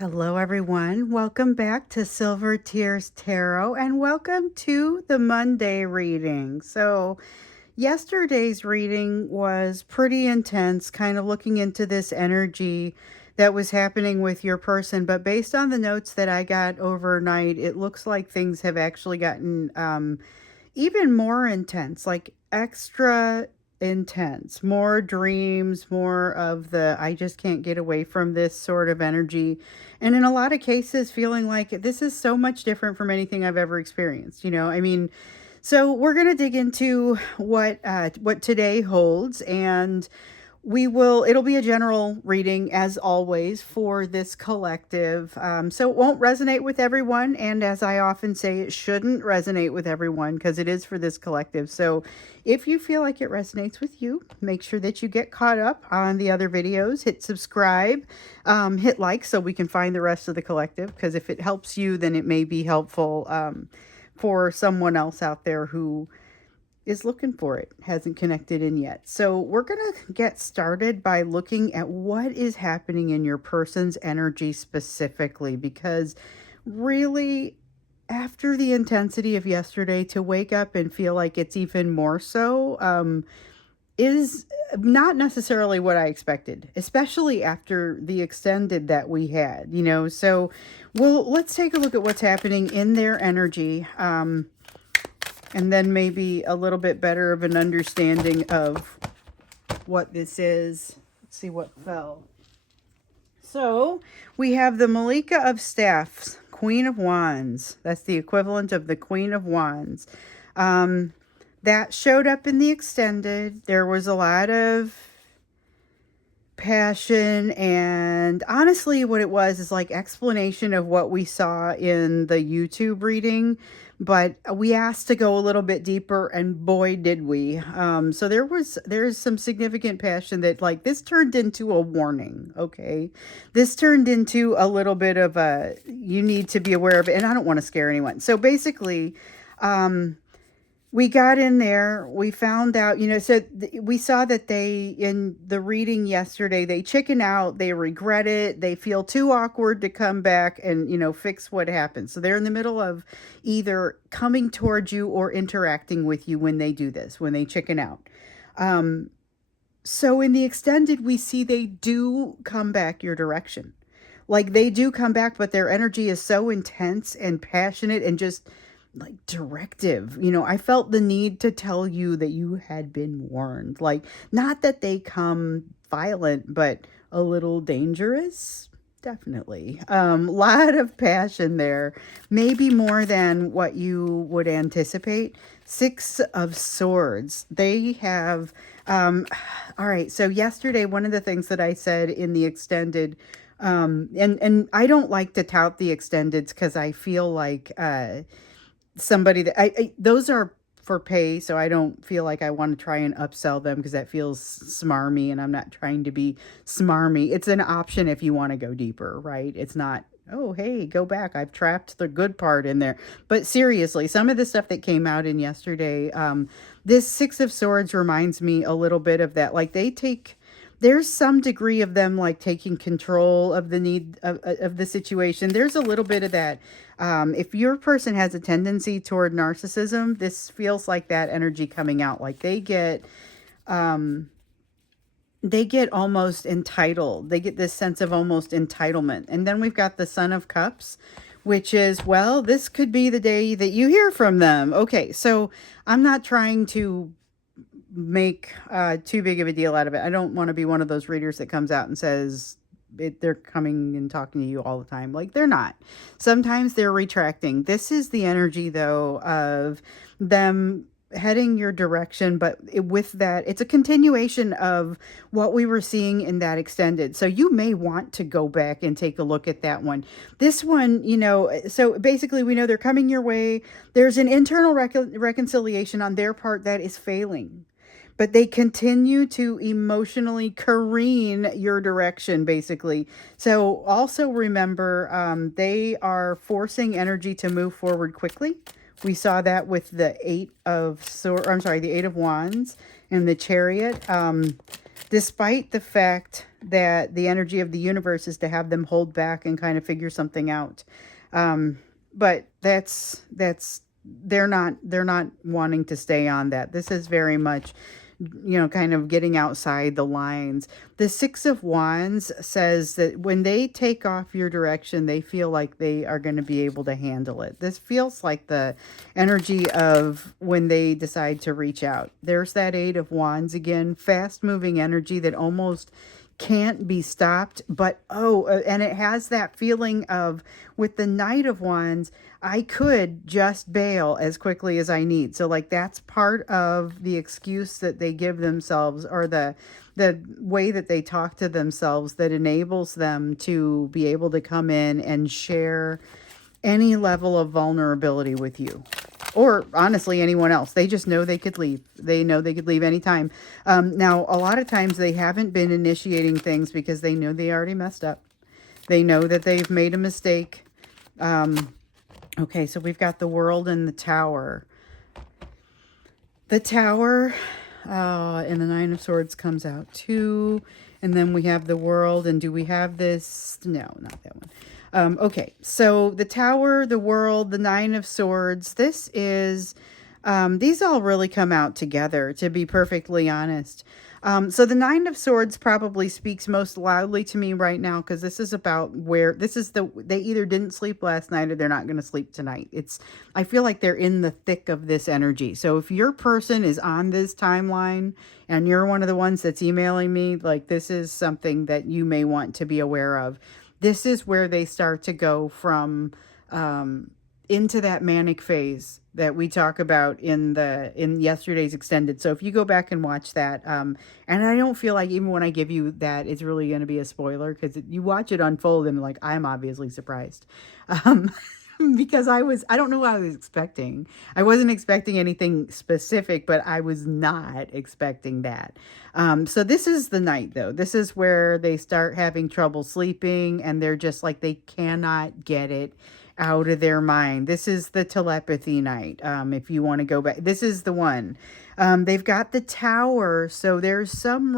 Hello, everyone. Welcome back to Silver Tears Tarot and welcome to the Monday reading. So, yesterday's reading was pretty intense, kind of looking into this energy that was happening with your person. But based on the notes that I got overnight, it looks like things have actually gotten even more intense, like extra intense, more dreams, more of the I just can't get away from this sort of energy. And in a lot of cases, feeling like this is so much different from anything I've ever experienced. I mean, so we're going to dig into what today holds, and it'll be a general reading as always for this collective. So it won't resonate with everyone. And as I often say, it shouldn't resonate with everyone because it is for this collective. So if you feel like it resonates with you, make sure that you get caught up on the other videos, hit subscribe, hit like so we can find the rest of the collective. Because if it helps you, then it may be helpful for someone else out there who is looking for it, hasn't connected in yet. So we're going to get started by looking at what is happening in your person's energy specifically, because really, after the intensity of yesterday, to wake up and feel like it's even more so is not necessarily what I expected, especially after the extended that we had. So let's take a look at what's happening in their energy. And then maybe a little bit better of an understanding of what this is. Let's see what fell. So we have the Malika of Staffs, Queen of Wands. That's the equivalent of the Queen of Wands. That showed up in the extended. There was a lot of passion, and honestly what it was is like explanation of what we saw in the YouTube reading, but we asked to go a little bit deeper, and boy did we. So there's some significant passion that, like, this turned into a warning. Okay, this turned into a little bit of a, you need to be aware of it, and I don't want to scare anyone. So basically, we got in there, we found out, so we saw that they, in the reading yesterday, they chicken out, they regret it, they feel too awkward to come back and, fix what happened. So they're in the middle of either coming towards you or interacting with you when they do this, when they chicken out. So in the extended, we see they do come back your direction. Like, they do come back, but their energy is so intense and passionate and just like directive. I felt the need to tell you that you had been warned. Like, not that they come violent, but a little dangerous. Definitely. Lot of passion there. Maybe more than what you would anticipate. Six of Swords. They have all right. So yesterday, one of the things that I said in the extended, and I don't like to tout the extendeds because I feel like somebody that those are for pay, so I don't feel like I want to try and upsell them because that feels smarmy, and I'm not trying to be smarmy. It's an option if you want to go deeper, right? It's not, oh, hey, go back, I've trapped the good part in there. But seriously, some of the stuff that came out in yesterday, this Six of Swords reminds me a little bit of that. Like, there's some degree of them like taking control of the need of the situation. There's a little bit of that. If your person has a tendency toward narcissism, this feels like that energy coming out. Like, they get almost entitled. They get this sense of almost entitlement. And then we've got the Son of Cups, which is, well, this could be the day that you hear from them. Okay, so I'm not trying to make too big of a deal out of it. I don't want to be one of those readers that comes out and says they're coming and talking to you all the time. Like, they're not. Sometimes they're retracting. This is the energy, though, of them heading your direction, but with that, it's a continuation of what we were seeing in that extended. So you may want to go back and take a look at that one. This one, so basically we know they're coming your way. There's an internal reconciliation on their part that is failing, but they continue to emotionally careen your direction, basically. So also remember, they are forcing energy to move forward quickly. We saw that with the Eight of Wands and the Chariot. despite the fact that the energy of the universe is to have them hold back and kind of figure something out. But they're not wanting to stay on that. This is very much, kind of getting outside the lines. The Six of Wands says that when they take off your direction, they feel like they are going to be able to handle it. This feels like the energy of when they decide to reach out. There's that Eight of Wands again, fast moving energy that almost can't be stopped. But and it has that feeling of, with the Knight of Wands, I could just bail as quickly as I need. So like that's part of the excuse that they give themselves, or the way that they talk to themselves, that enables them to be able to come in and share any level of vulnerability with you, or honestly anyone else. They just know they could leave. They know they could leave anytime. Now, a lot of times they haven't been initiating things because they know they already messed up. They know that they've made a mistake. Okay, so we've got the World and the Tower. The Tower and the Nine of Swords comes out too. And then we have the World. And do we have this? No, not that one. Okay, so the Tower, the World, the Nine of Swords. This is, these all really come out together, to be perfectly honest. So the Nine of Swords probably speaks most loudly to me right now, because this is about where they either didn't sleep last night or they're not going to sleep tonight. I feel like they're in the thick of this energy. So if your person is on this timeline and you're one of the ones that's emailing me, like, this is something that you may want to be aware of. This is where they start to go from into that manic phase that we talk about in yesterday's extended. So if you go back and watch that, and I don't feel like even when I give you that, it's really going to be a spoiler, because you watch it unfold and like, I'm obviously surprised. Because I don't know what I was expecting. I wasn't expecting anything specific, but I was not expecting that. So this is the night, though. This is where they start having trouble sleeping, and they're just like, they cannot get it out of their mind. This is the telepathy night. If you want to go back, this is the one. They've got the Tower, so there's some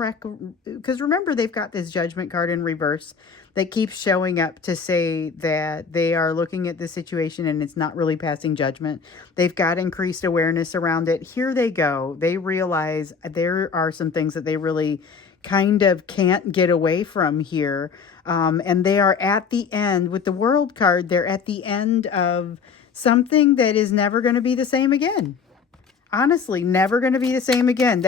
because remember, they've got this Judgment card in reverse that keeps showing up to say that they are looking at the situation and it's not really passing judgment. They've got increased awareness around it. Here they go. They realize there are some things that they really kind of can't get away from here. And they are at the end with the World card. They're at the end of something that is never going to be the same again. Honestly, never going to be the same again.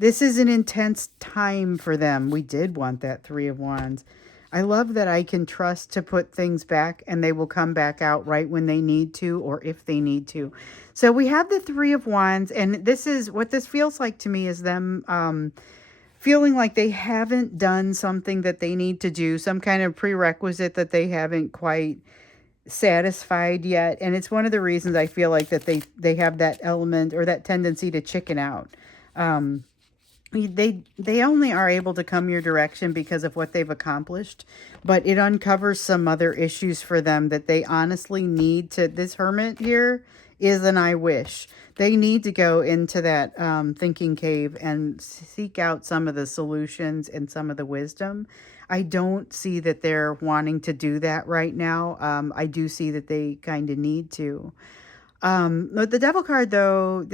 This is an intense time for them. We did want that Three of Wands. I love that I can trust to put things back and they will come back out right when they need to, or if they need to. So we have the Three of Wands, and this is what this feels like to me, is them feeling like they haven't done something that they need to do, some kind of prerequisite that they haven't quite satisfied yet. And it's one of the reasons I feel like that they have that element, or that tendency, to chicken out. They only are able to come your direction because of what they've accomplished, but it uncovers some other issues for them that they honestly need to. This Hermit here is an I wish. They need to go into that thinking cave and seek out some of the solutions and some of the wisdom. I don't see that they're wanting to do that right now. I do see that they kind of need to. With the Devil card, though,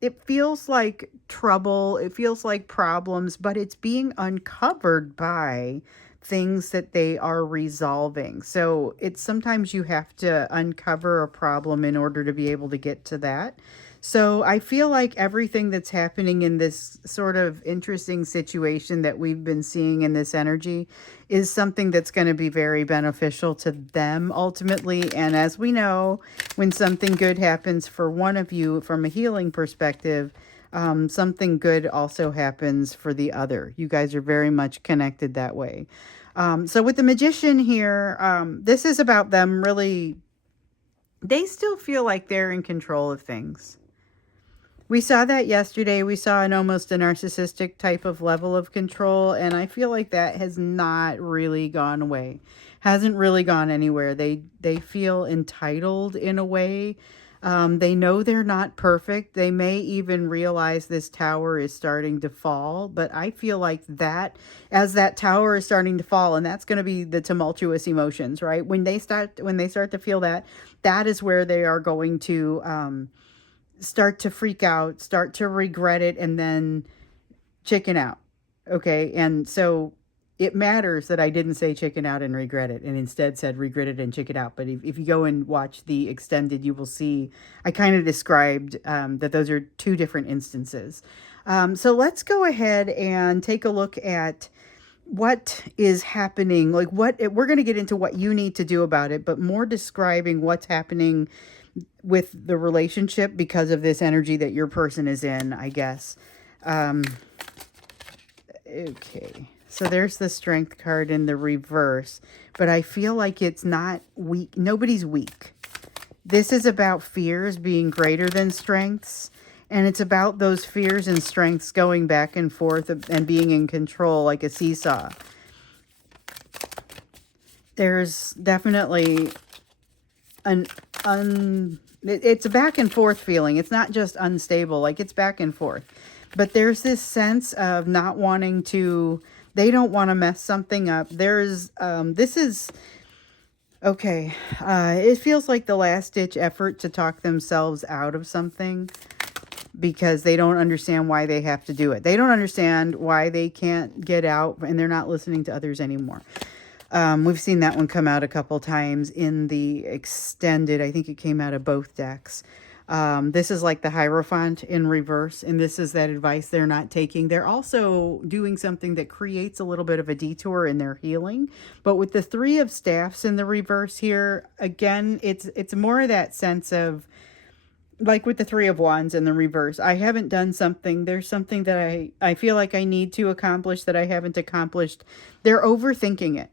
it feels like trouble. It feels like problems, but it's being uncovered by things that they are resolving. So it's sometimes you have to uncover a problem in order to be able to get to that. So I feel like everything that's happening in this sort of interesting situation that we've been seeing in this energy is something that's going to be very beneficial to them ultimately. And as we know, when something good happens for one of you from a healing perspective, something good also happens for the other. You guys are very much connected that way. So with the Magician here, this is about them really, they still feel like they're in control of things. We saw that yesterday. We saw almost a narcissistic type of level of control, and I feel like that has not really gone away. Hasn't really gone anywhere. They feel entitled in a way. They know they're not perfect. They may even realize this tower is starting to fall, but I feel like that, as that tower is starting to fall, and that's going to be the tumultuous emotions, right? When they start to feel that, that is where they are going to start to freak out, start to regret it, and then chicken out. Okay. And so it matters that I didn't say chicken out and regret it and instead said regret it and chicken out. But if you go and watch the extended, you will see I kind of described that those are two different instances. So let's go ahead and take a look at what is happening. Like, what we're going to get into what you need to do about it, but more describing what's happening with the relationship because of this energy that your person is in, I guess. Um, Okay, so there's the strength card in the reverse, but I feel like it's not weak. Nobody's weak. This is about fears being greater than strengths, and it's about those fears and strengths going back and forth and being in control like a seesaw. There's definitely it's a back and forth feeling. It's not just unstable, like it's back and forth. But there's this sense of not wanting to, they don't want to mess something up. This is, okay, it feels like the last ditch effort to talk themselves out of something because they don't understand why they have to do it. They don't understand why they can't get out and they're not listening to others anymore. We've seen that one come out a couple times in the extended. I think it came out of both decks. This is like the Hierophant in reverse, and this is that advice they're not taking. They're also doing something that creates a little bit of a detour in their healing. But with the Three of Staffs in the reverse here, again, it's more of that sense of, like with the Three of Wands in the reverse, I haven't done something. There's something that I feel like I need to accomplish that I haven't accomplished. They're overthinking it.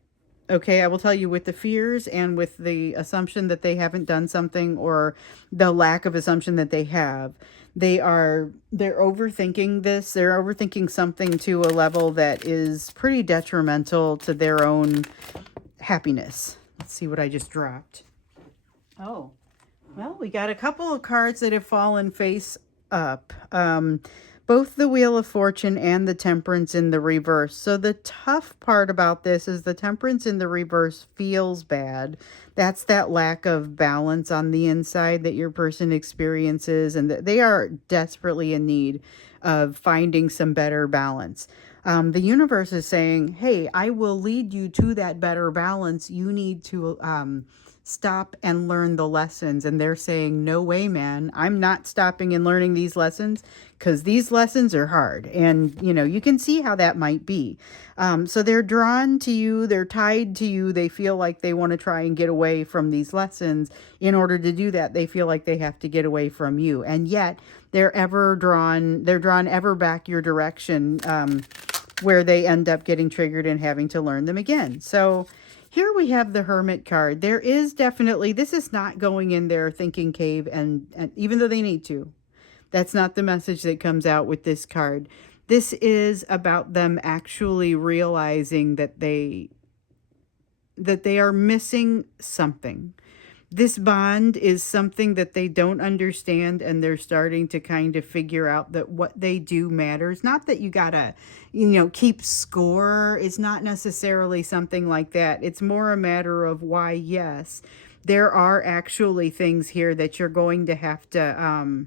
Okay, I will tell you, with the fears and with the assumption that they haven't done something or the lack of assumption that they have, they're overthinking this. They're overthinking something to a level that is pretty detrimental to their own happiness. Let's see what I just dropped. Oh, well, we got a couple of cards that have fallen face up. Both the Wheel of Fortune and the Temperance in the reverse. So the tough part about this is the Temperance in the reverse feels bad. That's that lack of balance on the inside that your person experiences, and that they are desperately in need of finding some better balance. The universe is saying, hey, I will lead you to that better balance. You need to stop and learn the lessons. And they're saying, no way, man, I'm not stopping and learning these lessons because these lessons are hard. And, you can see how that might be. So they're drawn to you. They're tied to you. They feel like they want to try and get away from these lessons. In order to do that, they feel like they have to get away from you. And yet they're drawn ever back your direction, where they end up getting triggered and having to learn them again. So here we have the Hermit card. There is definitely, this is not going in there thinking cave, and even though they need to, that's not the message that comes out with this card. This is about them actually realizing that they are missing something. This bond is something that they don't understand, and they're starting to kind of figure out that what they do matters. Not that you gotta, keep score. It's not necessarily something like that. It's more a matter of why, yes, there are actually things here that you're going to have to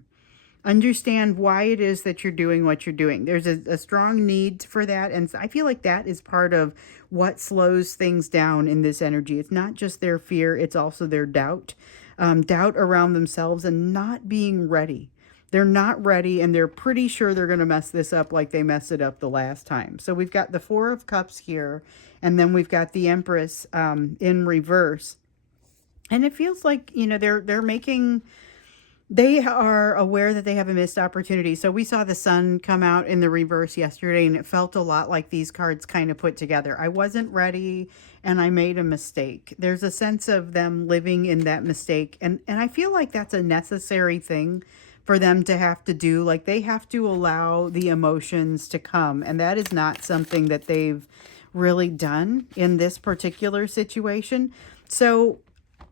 understand why it is that you're doing what you're doing. There's a strong need for that, and I feel like that is part of what slows things down in this energy. It's not just their fear, it's also their doubt. Doubt around themselves and not being ready. They're not ready, and they're pretty sure they're going to mess this up like they messed it up the last time. So we've got the Four of Cups here, and then we've got the Empress in reverse. And it feels like, they're making... They are aware that they have a missed opportunity. So we saw the Sun come out in the reverse yesterday, and it felt a lot like these cards kind of put together. I wasn't ready, and I made a mistake. There's a sense of them living in that mistake. And I feel like that's a necessary thing for them to have to do. Like, they have to allow the emotions to come. And that is not something that they've really done in this particular situation. So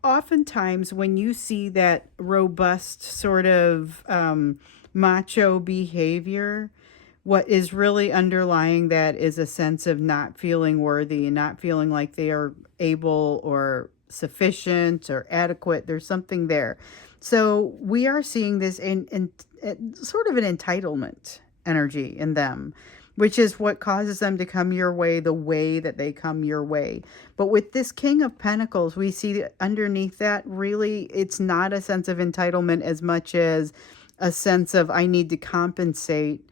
oftentimes when you see that robust sort of macho behavior, what is really underlying that is a sense of not feeling worthy and not feeling like they are able or sufficient or adequate. There's something there. So we are seeing this in sort of an entitlement energy in them, which is what causes them to come your way that they come your way. But with this King of Pentacles, we see underneath that really it's not a sense of entitlement as much as a sense of I need to compensate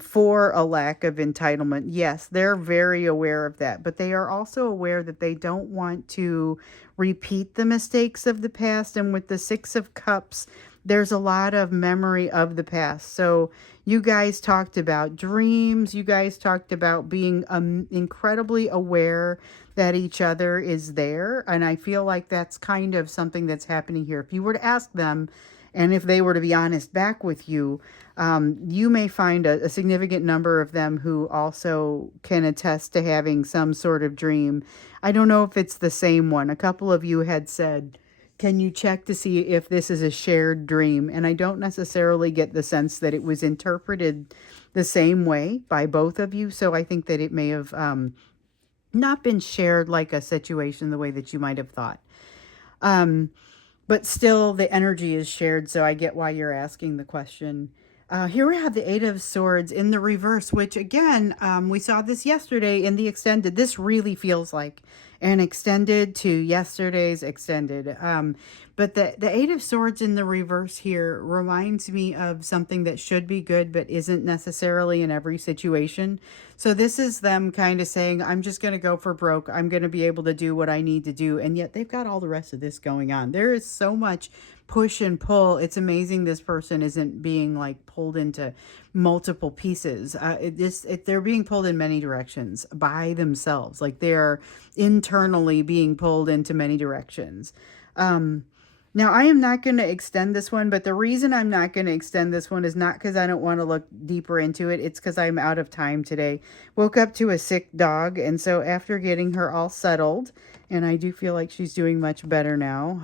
for a lack of entitlement. Yes, they're very aware of that, but they are also aware that they don't want to repeat the mistakes of the past. And with the Six of Cups, there's a lot of memory of the past. So you guys talked about dreams. You guys talked about being incredibly aware that each other is there. And I feel like that's kind of something that's happening here. If you were to ask them, and if they were to be honest back with you, you may find a significant number of them who also can attest to having some sort of dream. I don't know if it's the same one. A couple of you had said, can you check to see if this is a shared dream? And I don't necessarily get the sense that it was interpreted the same way by both of you. So I think that it may have not been shared like a situation the way that you might have thought. But still, the energy is shared, so I get why you're asking the question. Here we have the Eight of Swords in the reverse, which again, we saw this yesterday in the extended. This really feels like an extended to yesterday's extended. But the Eight of Swords in the reverse here reminds me of something that should be good, but isn't necessarily in every situation. So this is them kind of saying, I'm just going to go for broke. I'm going to be able to do what I need to do. And yet they've got all the rest of this going on. There is so much push and pull. It's amazing this person isn't being like pulled into multiple pieces. They're being pulled in many directions by themselves. Like they're internally being pulled into many directions. Now, I am not going to extend this one, but the reason I'm not going to extend this one is not because I don't want to look deeper into it. It's because I'm out of time today. Woke up to a sick dog, and so after getting her all settled, and I do feel like she's doing much better now,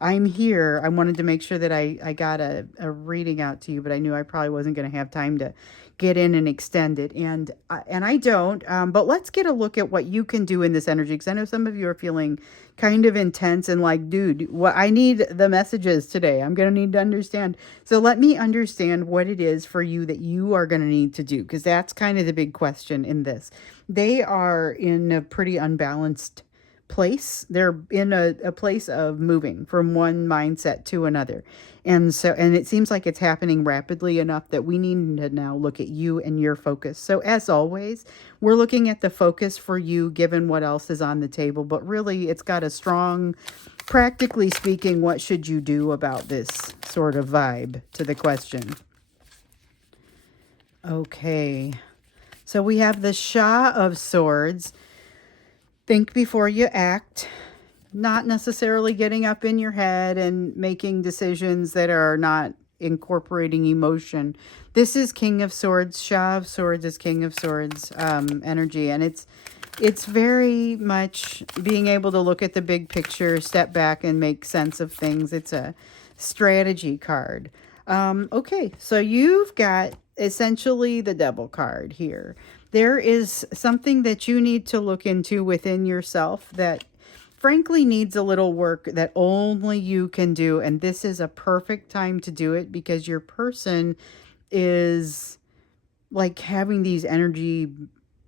I'm here. I wanted to make sure that I got a reading out to you, but I knew I probably wasn't going to have time to get in and extend it, and I don't. But let's get a look at what you can do in this energy, because I know some of you are feeling kind of intense and like, dude, what I need the messages today. I'm going to need to understand. So let me understand what it is for you that you are going to need to do, because that's kind of the big question in this. They are in a pretty unbalanced place. They're in a place of moving from one mindset to another. And it seems like it's happening rapidly enough that we need to now look at you and your focus. So as always, we're looking at the focus for you, given what else is on the table, but really it's got a strong, practically speaking, what should you do about this sort of vibe to the question. Okay. So we have the Shah of Swords. Think before you act, not necessarily getting up in your head and making decisions that are not incorporating emotion. This is King of Swords. Shah of Swords is King of Swords energy. And it's very much being able to look at the big picture, step back and make sense of things. It's a strategy card. Okay, so you've got essentially the Devil card here. There is something that you need to look into within yourself that frankly needs a little work that only you can do. And this is a perfect time to do it because your person is like having these energy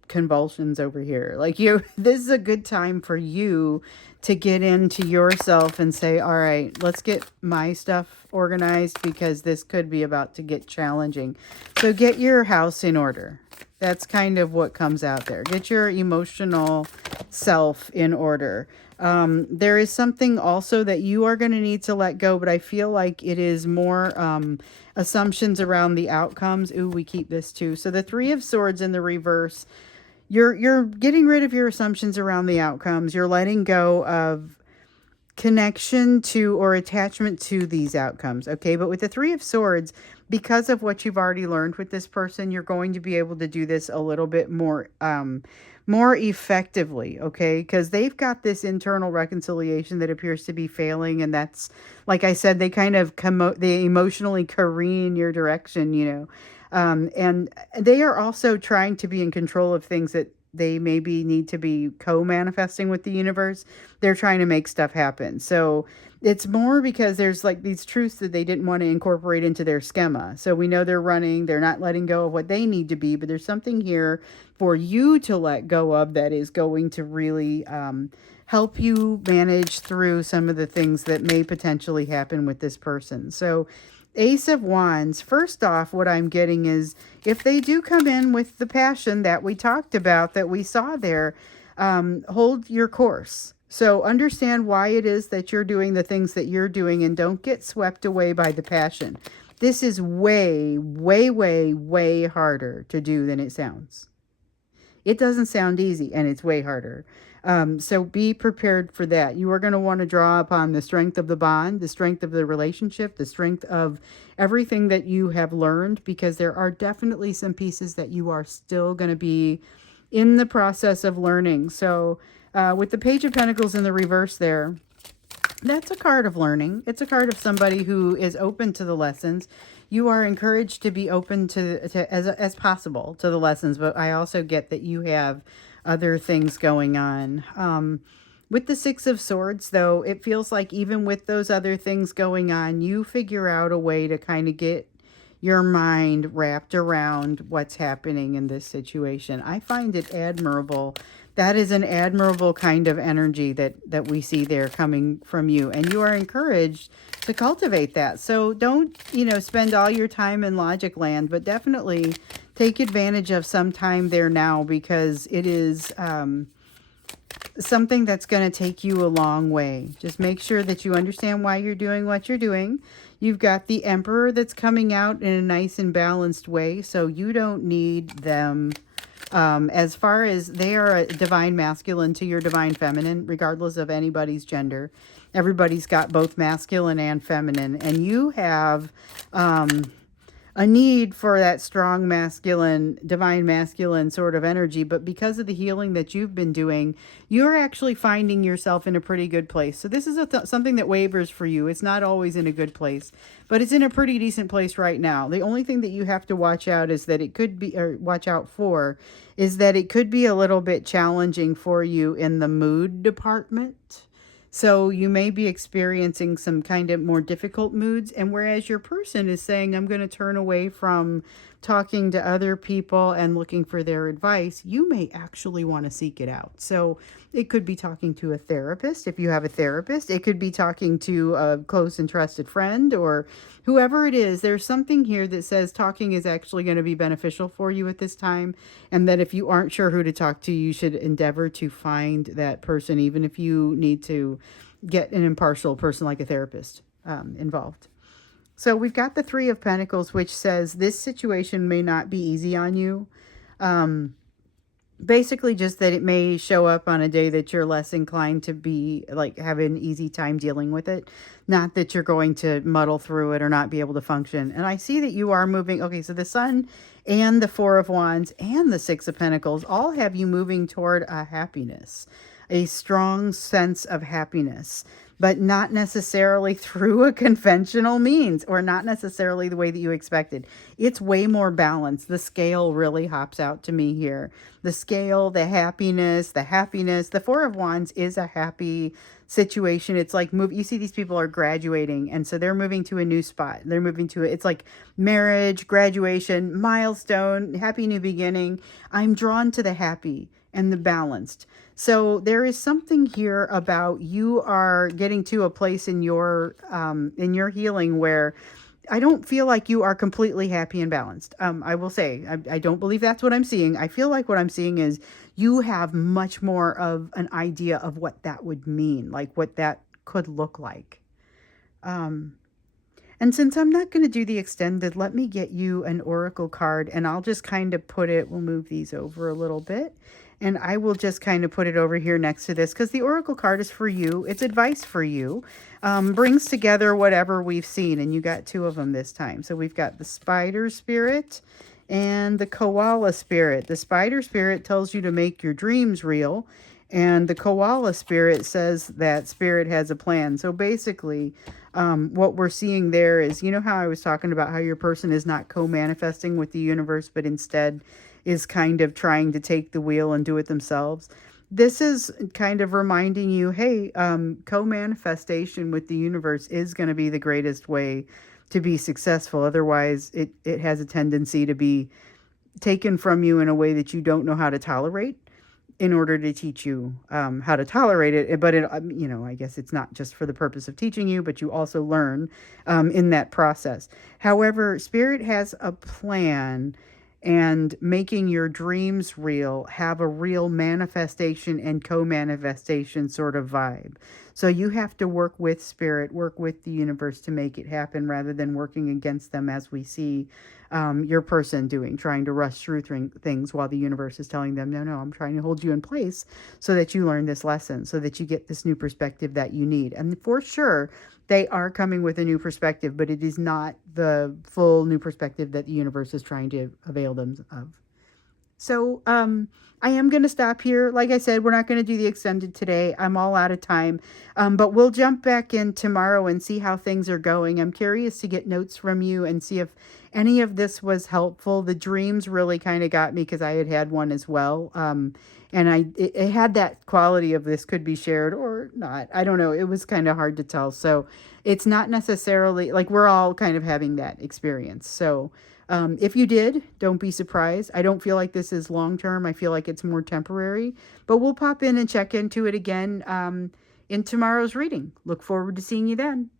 convulsions over here. Like this is a good time for you to get into yourself and say, all right, let's get my stuff organized because this could be about to get challenging. So get your house in order. That's kind of what comes out there. Get your emotional self in order. There is something also that you are going to need to let go, but I feel like it is more assumptions around the outcomes. Ooh, we keep this too. So the Three of Swords in the reverse, you're getting rid of your assumptions around the outcomes. You're letting go of connection to or attachment to these outcomes. Okay, but with the Three of Swords, because of what you've already learned with this person, you're going to be able to do this a little bit more more effectively, okay? Because they've got this internal reconciliation that appears to be failing, and that's, like I said, they kind of they emotionally careen your direction, and they are also trying to be in control of things that they maybe need to be co-manifesting with the universe. They're trying to make stuff happen. So it's more because there's like these truths that they didn't want to incorporate into their schema. So we know they're not letting go of what they need to be, but there's something here for you to let go of that is going to really help you manage through some of the things that may potentially happen with this person. So Ace of Wands, first off, what I'm getting is if they do come in with the passion that we talked about, that we saw there, hold your course. So understand why it is that you're doing the things that you're doing and don't get swept away by the passion. This is way, way, way, way harder to do than it sounds. It doesn't sound easy, and it's way harder. So be prepared for that. You are going to want to draw upon the strength of the bond, the strength of the relationship, the strength of everything that you have learned, because there are definitely some pieces that you are still going to be in the process of learning. So with the Page of Pentacles in the reverse there, that's a card of learning. It's a card of somebody who is open to the lessons. You are encouraged to be open to as possible to the lessons, but I also get that you have other things going on. With the Six of Swords, though, it feels like even with those other things going on, you figure out a way to kind of get your mind wrapped around what's happening in this situation. I find it admirable. That is an admirable kind of energy that we see there coming from you. And you are encouraged to cultivate that. So don't, spend all your time in logic land, but definitely take advantage of some time there now, because it is something that's going to take you a long way. Just make sure that you understand why you're doing what you're doing. You've got the Emperor that's coming out in a nice and balanced way, so you don't need them. As far as they are a divine masculine to your divine feminine, regardless of anybody's gender, everybody's got both masculine and feminine, and you have a need for that strong masculine, divine masculine sort of energy. But because of the healing that you've been doing, you're actually finding yourself in a pretty good place. So this is something that wavers for you. It's not always in a good place, but it's in a pretty decent place right now. The only thing that you have to watch out is that it could be, or watch out for, is that it could be a little bit challenging for you in the mood department. So you may be experiencing some kind of more difficult moods. And whereas your person is saying, I'm going to turn away from talking to other people and looking for their advice, you may actually want to seek it out. So it could be talking to a therapist, if you have a therapist. It could be talking to a close and trusted friend, or whoever it is. There's something here that says talking is actually going to be beneficial for you at this time, and that if you aren't sure who to talk to, you should endeavor to find that person, even if you need to get an impartial person like a therapist involved. So we've got the Three of Pentacles, which says this situation may not be easy on you. Basically just that it may show up on a day that you're less inclined to be like have an easy time dealing with it. Not that you're going to muddle through it or not be able to function. And I see that you are moving. Okay, so the Sun and the Four of Wands and the Six of Pentacles all have you moving toward a happiness, a strong sense of happiness, but not necessarily through a conventional means, or not necessarily the way that you expected. It's way more balanced. The scale really hops out to me here. The scale, the happiness. The Four of Wands is a happy situation. It's like you see these people are graduating, and so they're moving to a new spot. They're moving to it's like marriage, graduation, milestone, happy new beginning. I'm drawn to the happy and the balanced. So there is something here about you are getting to a place in your healing where I don't feel like you are completely happy and balanced. I will say, I don't believe that's what I'm seeing. I feel like what I'm seeing is you have much more of an idea of what that would mean, like what that could look like. And since I'm not going to do the extended, let me get you an oracle card, and I'll just kind of we'll move these over a little bit. And I will just kind of put it over here next to this, because the oracle card is for you. It's advice for you. Brings together whatever we've seen. And you got two of them this time. So we've got the Spider Spirit and the koala spirit. The spider spirit tells you to make your dreams real, and the koala spirit says that spirit has a plan. So basically, what we're seeing there is, you know how I was talking about how your person is not co-manifesting with the universe, but instead is kind of trying to take the wheel and do it themselves. This is kind of reminding you, hey, co-manifestation with the universe is going to be the greatest way to be successful. Otherwise, it has a tendency to be taken from you in a way that you don't know how to tolerate in order to teach you how to tolerate it. But I guess it's not just for the purpose of teaching you, but you also learn in that process. However, Spirit has a plan, and making your dreams real have a real manifestation and co-manifestation sort of vibe. So you have to work with Spirit, work with the universe to make it happen rather than working against them, as we see your person doing, trying to rush through things while the universe is telling them, no, no, I'm trying to hold you in place so that you learn this lesson, so that you get this new perspective that you need. And for sure, they are coming with a new perspective, but it is not the full new perspective that the universe is trying to avail them of. So I am going to stop here. Like I said, we're not going to do the extended today. I'm all out of time. But we'll jump back in tomorrow and see how things are going. I'm curious to get notes from you and see if any of this was helpful. The dreams really kind of got me because I had one as well. And it had that quality of this could be shared or not. I don't know. It was kind of hard to tell. So it's not necessarily like we're all kind of having that experience. So if you did, don't be surprised. I don't feel like this is long term. I feel like it's more temporary. But we'll pop in and check into it again in tomorrow's reading. Look forward to seeing you then.